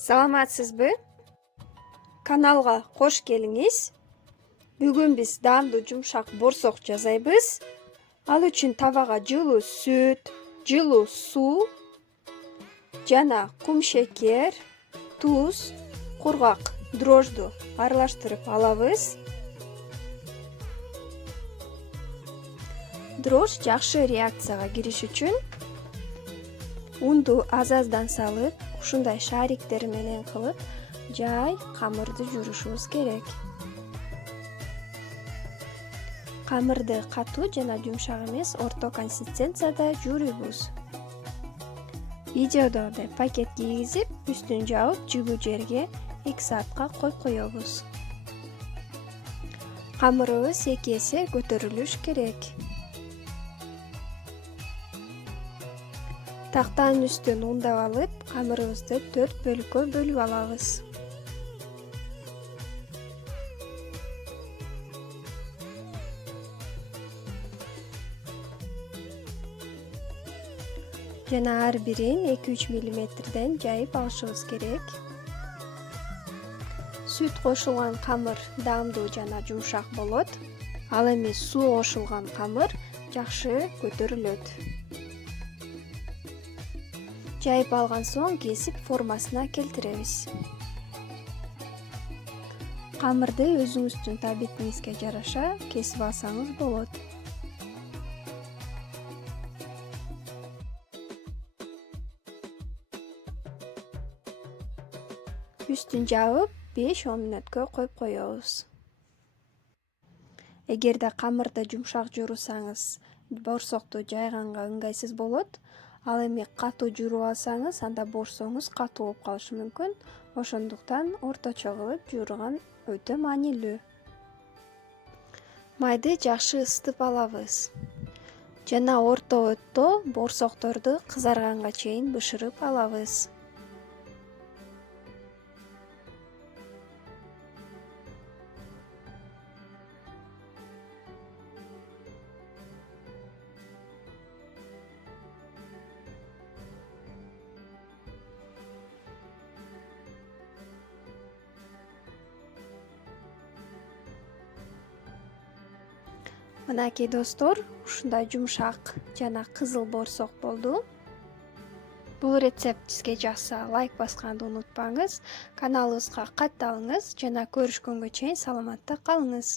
Саламатсызбы? Каналга кош келиңиз. Бүгүн биз даамдуу жумшак борсок жасайбыз. Ал үчүн табага жылуу сүт, жылуу суу жана кум шекер, туз, кургак дрожжду аралаштырып алабыз. Дрожж жакшы реакцияга кириш үчүн унду аз-аздан салып, ушундай шариктер менен кылып, жай камырды жуурушубуз керек. Камырды катуу жана жумшак эмес, орто консистенцияда жууруйбуз. Видеодогудай пакет кийгизип, үстүн жаап, жыгуу жерге 2 саатка коюп коебуз. Камырыбыз 2 эсе көтөрүлүш керек. Тактанын үстүн ундап алып, камырыбызды 4 бөлүккө бөлүп алабыз. Жана ар бирин 2-3 мм жайып алышыбыз керек. Сүт кошулган камыр даамдуу жана жумшак болот. Ал эми суу кошулган камыр жакшы көтөрүлөт. Жайып алган соң кесип формасына келтиребиз. Камырды өзүңүздүн табитиңизге жараша кесип алсаңыз болот. Үстүн жабып 5-10 мүнөткө коюп коебуз. Эгерде камырды жумшак жуурусаңыз, борсокту жайганга ыңгайсыз болот. Ал эми катуу жууруп алсаңыз, анда борсоңуз катуу болуп калышы мүмкүн. Ошондуктан орточо кылып жууруган өтө маанилүү. Майды жакшы ысытып алабыз. Жана орто отто борсокторду кызарганга чейин бышырып алабыз. Мынакей достор, ушундай жумшак жана кызыл борсок болду. Бул рецепт сизге жакса, лайк басканды унутпаңыз. Каналыбызга катталыңыз жана көрүшкөнгө чейин саламатта калыңыз.